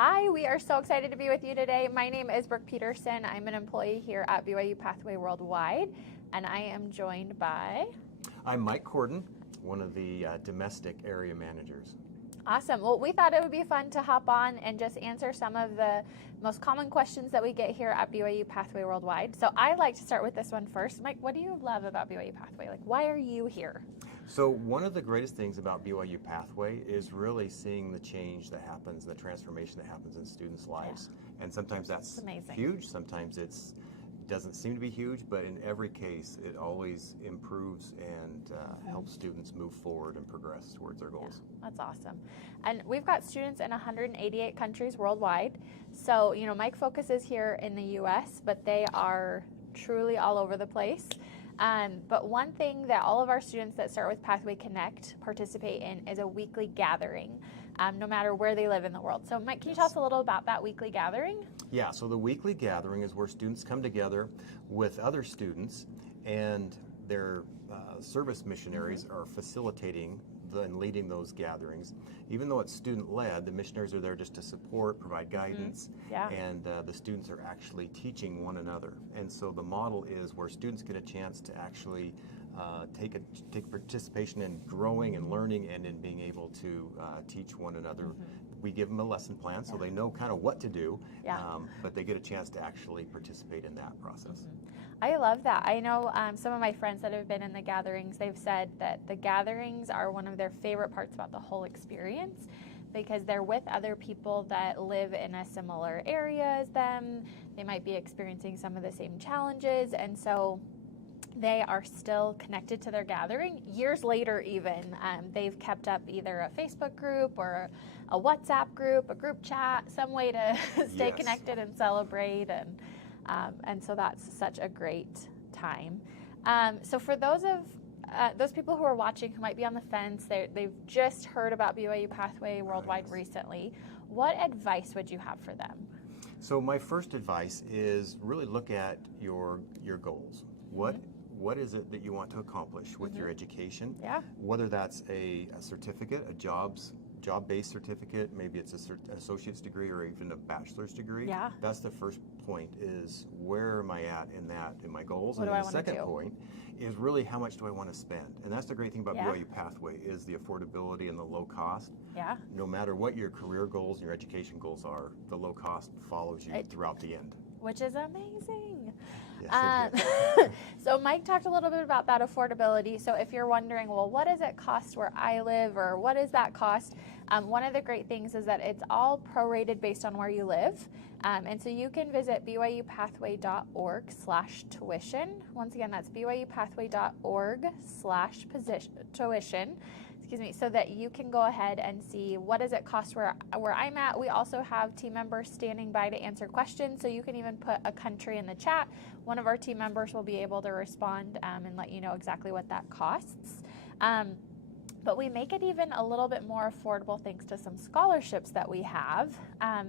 Hi, we are so excited to be with you today. My name is Brooke Peterson. I'm an employee here at BYU-Pathway Worldwide, and I am joined by... I'm Mike Cordon, one of the domestic area managers. Awesome. Well, we thought it would be fun to hop on and just answer some of the most common questions that we get here at BYU-Pathway Worldwide. So I like to start with this one first. Mike, what do you love about BYU-Pathway? Like, why are you here? So one of the greatest things about BYU Pathway is really seeing the change that happens, the transformation that happens in students' lives. Yeah. And sometimes that's huge, sometimes it doesn't seem to be huge, but in every case, it always improves and helps students move forward and progress towards their goals. Yeah, that's awesome. And we've got students in 188 countries worldwide. So, you know, Mike focuses here in the U.S., but they are truly all over the place. But one thing that all of our students that start with PathwayConnect participate in is a weekly gathering, no matter where they live in the world. So Mike, can you tell us a little about that weekly gathering? Yeah, so the weekly gathering is where students come together with other students, and their service missionaries are facilitating and leading those gatherings. Even though it's student-led, the missionaries are there just to support, provide guidance, and the students are actually teaching one another. And so the model is where students get a chance to actually take participation in growing and learning and in being able to teach one another. We give them a lesson plan so they know kind of what to do, but they get a chance to actually participate in that process. I love that. I know some of my friends that have been in the gatherings, they've said that the gatherings are one of their favorite parts about the whole experience because they're with other people that live in a similar area as them. They might be experiencing some of the same challenges, and so they are still connected to their gathering years later even. They've kept up either a Facebook group or a WhatsApp group, a group chat, some way to stay connected and celebrate, and so that's such a great time. So for those people who are watching who might be on the fence, they've just heard about BYU Pathway Worldwide recently, what advice would you have for them? So my first advice is really look at your goals. What is it that you want to accomplish with your education? Whether that's a certificate, a job-based certificate, maybe it's an associate's degree or even a bachelor's degree. That's the first point, is where am I at in my goals? And then the second point is really how much do I want to spend? And that's the great thing about BYU Pathway is the affordability and the low cost. No matter what your career goals and your education goals are, the low cost follows you throughout the end. Which is amazing. Yes, so Mike talked a little bit about that affordability. So if you're wondering, well, what does it cost where I live, or what does that cost? One of the great things is that it's all prorated based on where you live. And so you can visit byupathway.org/tuition. Once again, that's byupathway.org/tuition. So that you can go ahead and see what does it cost where I'm at. We also have team members standing by to answer questions, so you can even put a country in the chat. One of our team members will be able to respond and let you know exactly what that costs. But we make it even a little bit more affordable thanks to some scholarships that we have.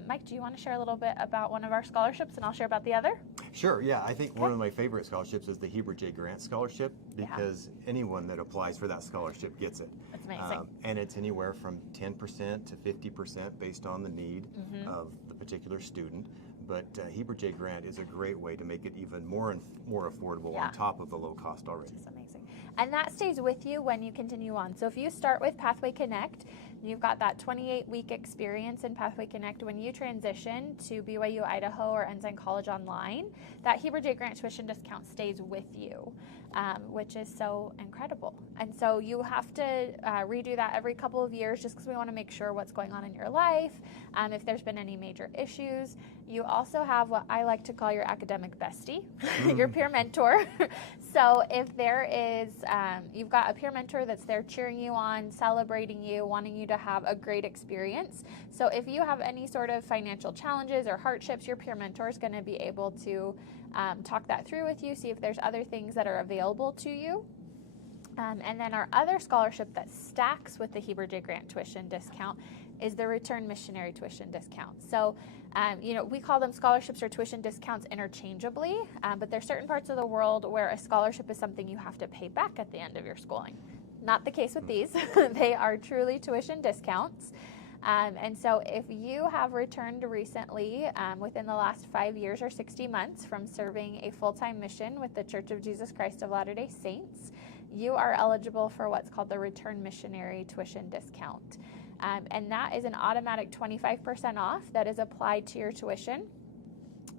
Mike, do you want to share a little bit about one of our scholarships, and I'll share about the other? Sure, yeah. I think one of my favorite scholarships is the Heber J. Grant Scholarship, because anyone that applies for that scholarship gets it. That's amazing. And it's anywhere from 10% to 50% based on the need of the particular student. But Heber J. Grant is a great way to make it even more affordable on top of the low cost already. That's amazing. And that stays with you when you continue on. So if you start with PathwayConnect, you've got that 28-week experience in PathwayConnect. When you transition to BYU Idaho or Ensign College Online, that Heber J. Grant tuition discount stays with you, which is so incredible. And so you have to redo that every couple of years just because we want to make sure what's going on in your life, if there's been any major issues. You also have what I like to call your academic bestie, your peer mentor. So if there is, you've got a peer mentor that's there cheering you on, celebrating you, wanting you to have a great experience. So if you have any sort of financial challenges or hardships, your peer mentor is going to be able to talk that through with you, see if there's other things that are available to you. And then our other scholarship that stacks with the Heber J. Grant tuition discount is the Return Missionary tuition discount. So, you know, we call them scholarships or tuition discounts interchangeably, but there's certain parts of the world where a scholarship is something you have to pay back at the end of your schooling. Not the case with these. They are truly tuition discounts. And so if you have returned recently within the last 5 years or 60 months from serving a full-time mission with the Church of Jesus Christ of Latter-day Saints, you are eligible for what's called the Return Missionary Tuition Discount. And that is an automatic 25% off that is applied to your tuition.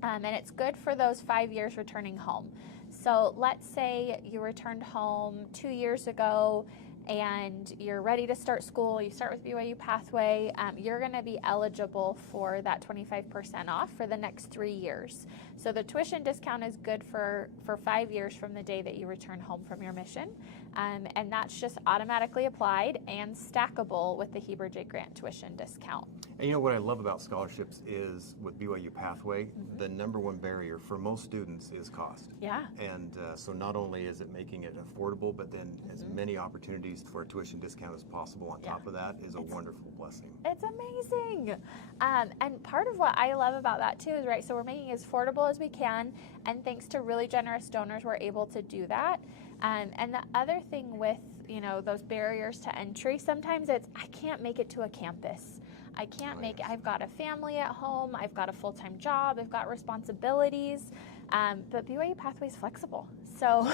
And it's good for those 5 years returning home. So let's say you returned home 2 years ago and you're ready to start school, you start with BYU-Pathway, you're going to be eligible for that 25% off for the next 3 years. So the tuition discount is good for 5 years from the day that you return home from your mission. And that's just automatically applied and stackable with the Heber J. Grant tuition discount. And you know what I love about scholarships is with BYU-Pathway, the number one barrier for most students is cost. Yeah. And so not only is it making it affordable, but then as many opportunities for a tuition discount as possible on top of that is a wonderful blessing. It's amazing. And part of what I love about that too is, right, so we're making it as affordable as we can, and thanks to really generous donors, we're able to do that. And the other thing with, you know, those barriers to entry, sometimes it's, I can't make it to a campus. I can't make it. I've got a family at home. I've got a full-time job. I've got responsibilities. But BYU-Pathway is flexible. So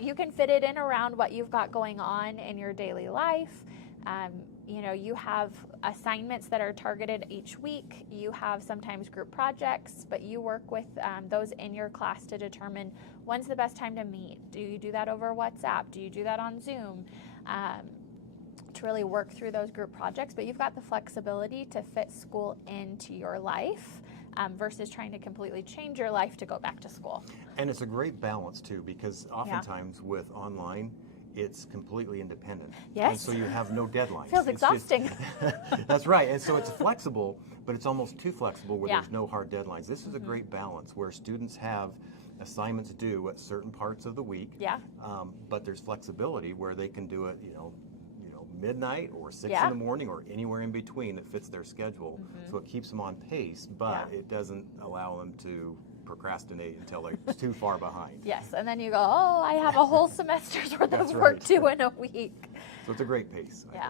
you can fit it in around what you've got going on in your daily life. You know, you have assignments that are targeted each week. You have sometimes group projects, but you work with those in your class to determine when's the best time to meet. Do you do that over WhatsApp? Do you do that on Zoom? To really work through those group projects, but you've got the flexibility to fit school into your life versus trying to completely change your life to go back to school. And it's a great balance too, because oftentimes with online, it's completely independent. Yes. And so you have no deadlines. Feels exhausting. That's right. And so it's flexible, but it's almost too flexible where there's no hard deadlines. This is a great balance where students have assignments due at certain parts of the week. Yeah. But there's flexibility where they can do it, you know, midnight or 6 in the morning or anywhere in between that fits their schedule. So it keeps them on pace, but it doesn't allow them to procrastinate until they're too far behind. Yes, and then you go, oh, I have a whole semester's worth of work due in a week. So it's a great pace. I think.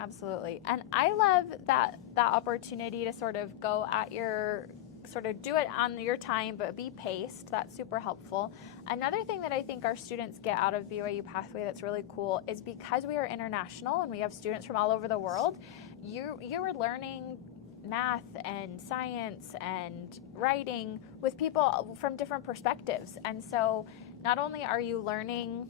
Absolutely. And I love that opportunity to sort of go at your, sort of do it on your time, but be paced. That's super helpful. Another thing that I think our students get out of BYU-Pathway that's really cool is because we are international and we have students from all over the world, you're learning math and science and writing with people from different perspectives. And so not only are you learning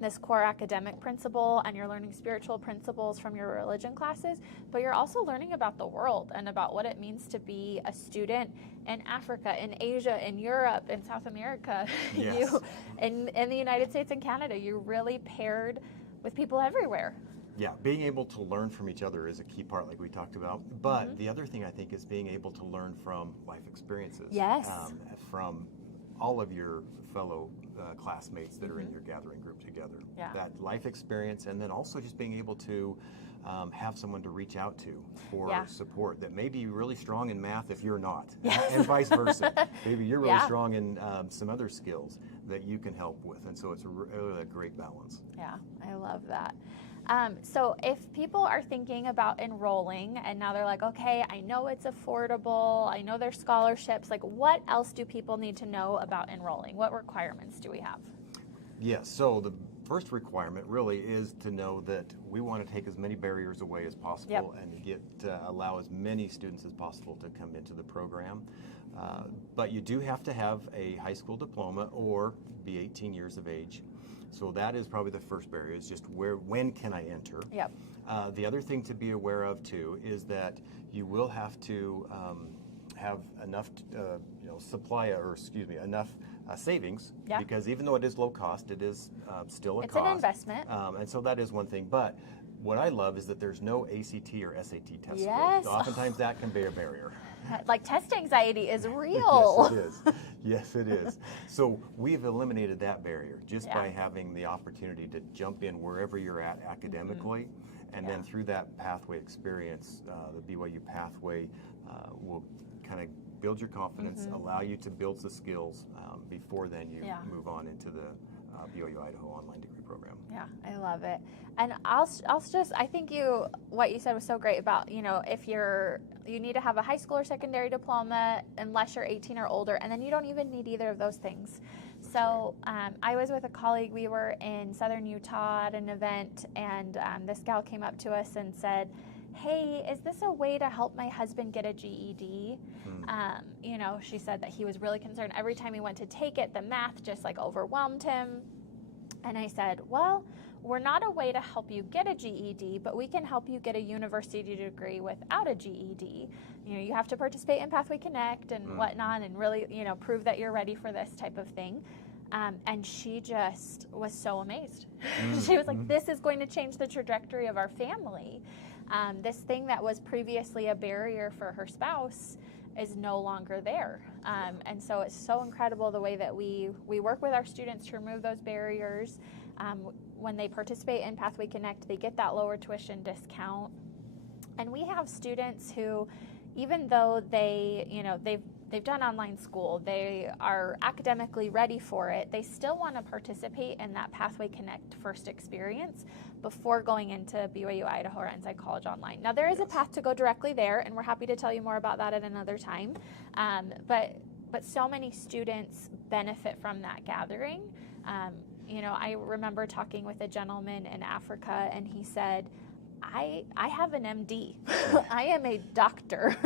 this core academic principle and you're learning spiritual principles from your religion classes, but you're also learning about the world and about what it means to be a student in Africa, in Asia, in Europe, in South America, in the United States and Canada. You're really paired with people everywhere. Yeah, being able to learn from each other is a key part, like we talked about. But the other thing I think is being able to learn from life experiences. Yes. From all of your fellow classmates that are in your gathering group together. Yeah. That life experience, and then also just being able to have someone to reach out to for support that may be really strong in math if you're not, and vice versa. Maybe you're really strong in some other skills that you can help with, and so it's really a great balance. Yeah, I love that. So if people are thinking about enrolling and now they're like, okay, I know it's affordable, I know there's scholarships, like what else do people need to know about enrolling? What requirements do we have? Yes, so the first requirement really is to know that we want to take as many barriers away as possible and allow as many students as possible to come into the program. But you do have to have a high school diploma or be 18 years of age. So that is probably the first barrier, is just when can I enter? Yep. The other thing to be aware of too is that you will have to have enough enough savings, because even though it is low cost, it is still a cost. It's an investment. And so that is one thing. But what I love is that there's no ACT or SAT test. Yes. So oftentimes that can be a barrier. Like test anxiety is real. Yes, it is. Yes, it is. So we've eliminated that barrier just by having the opportunity to jump in wherever you're at academically. And then through that pathway experience, the BYU Pathway will kind of build your confidence, allow you to build the skills before then you move on into the BYU Idaho online degree program. Yeah, I love it. And I think what you said was so great about, if you need to have a high school or secondary diploma unless you're 18 or older, and then you don't even need either of those things. So I was with a colleague, we were in southern Utah at an event, and this gal came up to us and said, hey, is this a way to help my husband get a GED? She said that he was really concerned. Every time he went to take it, the math just overwhelmed him. And I said, well, we're not a way to help you get a GED, but we can help you get a university degree without a GED. You have to participate in PathwayConnect and whatnot, and really, prove that you're ready for this type of thing. And she just was so amazed. She was like, this is going to change the trajectory of our family. This thing that was previously a barrier for her spouse is no longer there. And so it's so incredible the way that we work with our students to remove those barriers. When they participate in PathwayConnect, they get that lower tuition discount. And we have students who, even though they've done online school, they are academically ready for it, they still want to participate in that PathwayConnect first experience before going into BYU, Idaho, or Ensign College Online. Now, there is a path to go directly there, and we're happy to tell you more about that at another time. But so many students benefit from that gathering. I remember talking with a gentleman in Africa, and he said, I have an MD. I am a doctor.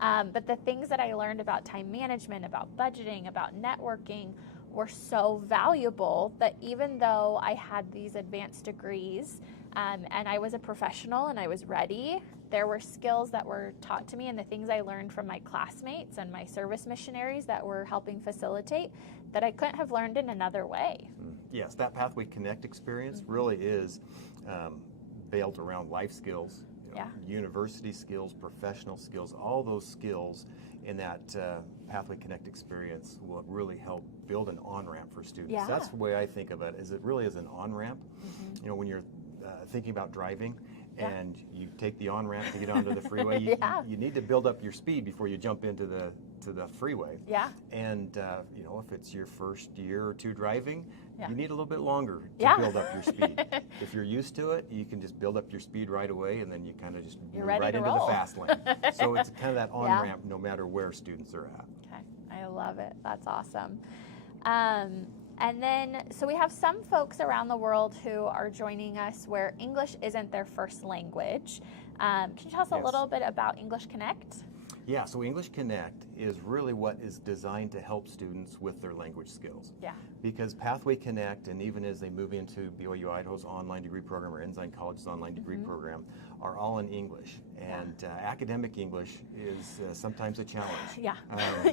But the things that I learned about time management, about budgeting, about networking were so valuable that even though I had these advanced degrees and I was a professional and I was ready, there were skills that were taught to me and the things I learned from my classmates and my service missionaries that were helping facilitate that I couldn't have learned in another way. Yes, that PathwayConnect experience really is built around life skills, university skills, professional skills. All those skills in that PathwayConnect experience will really help build an on-ramp for students. Yeah. That's the way I think of it, is it really is an on-ramp. When you're thinking about driving and you take the on-ramp to get onto the freeway, you need to build up your speed before you jump into the freeway. Yeah. And if it's your first year or two driving, you need a little bit longer to build up your speed. If you're used to it, you can just build up your speed right away, and then you kind of just move right into the fast lane. So it's kind of that on-ramp no matter where students are at. Okay, I love it. That's awesome. And then, so we have some folks around the world who are joining us where English isn't their first language. Can you tell us a little bit about EnglishConnect? Yeah, so EnglishConnect is really what is designed to help students with their language skills. Yeah. Because PathwayConnect, and even as they move into BYU Idaho's online degree program or Ensign College's online degree program, are all in English. And academic English is sometimes a challenge. Yeah,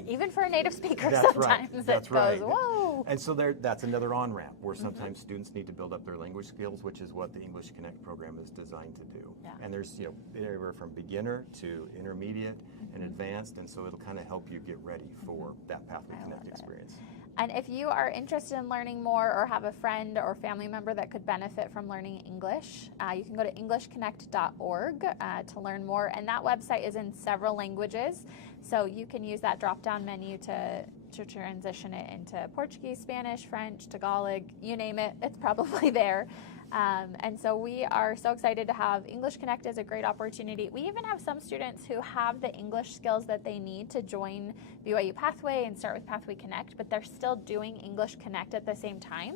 even for a native speaker that's sometimes right. That's it goes, whoa. And so that's another on-ramp where sometimes students need to build up their language skills, which is what the EnglishConnect program is designed to do. Yeah. And there's anywhere from beginner to intermediate and advanced, and so it'll kind of help you get ready for that PathwayConnect experience. And if you are interested in learning more or have a friend or family member that could benefit from learning English, you can go to EnglishConnect.org to learn more. And that website is in several languages, so you can use that drop-down menu to transition it into Portuguese, Spanish, French, Tagalog, you name it, it's probably there. And so we are so excited to have EnglishConnect as a great opportunity. We even have some students who have the English skills that they need to join BYU Pathway and start with PathwayConnect, but they're still doing EnglishConnect at the same time.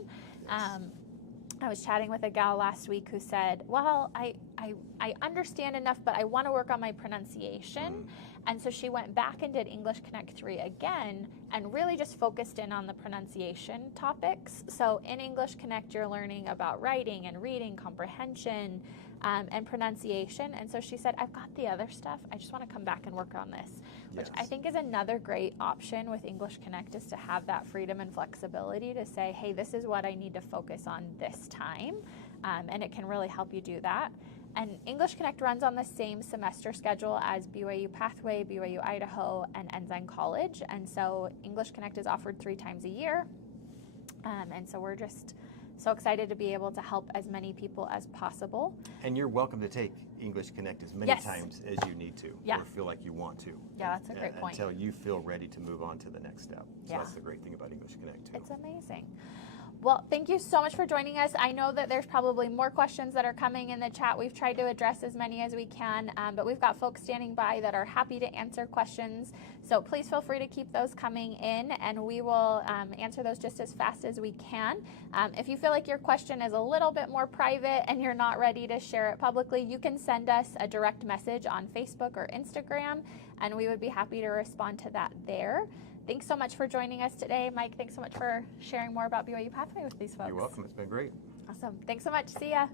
I was chatting with a gal last week who said, well, I understand enough, but I want to work on my pronunciation. And so she went back and did EnglishConnect 3 again and really just focused in on the pronunciation topics. So in EnglishConnect, you're learning about writing and reading, comprehension, and pronunciation. And so she said, I've got the other stuff. I just want to come back and work on this, which I think is another great option with EnglishConnect, is to have that freedom and flexibility to say, hey, this is what I need to focus on this time. And it can really help you do that. And EnglishConnect runs on the same semester schedule as BYU Pathway, BYU Idaho, and Ensign College. And so EnglishConnect is offered 3 times a year. And so we're just so excited to be able to help as many people as possible. And you're welcome to take EnglishConnect as many times as you need to, or feel like you want to. Yeah, that's a great point. Until you feel ready to move on to the next step. So that's the great thing about EnglishConnect too. It's amazing. Well, thank you so much for joining us. I know that there's probably more questions that are coming in the chat. We've tried to address as many as we can, but we've got folks standing by that are happy to answer questions. So please feel free to keep those coming in, and we will answer those just as fast as we can. If you feel like your question is a little bit more private and you're not ready to share it publicly, you can send us a direct message on Facebook or Instagram, and we would be happy to respond to that there. Thanks so much for joining us today. Mike, thanks so much for sharing more about BYU Pathway with these folks. You're welcome. It's been great. Awesome. Thanks so much. See ya.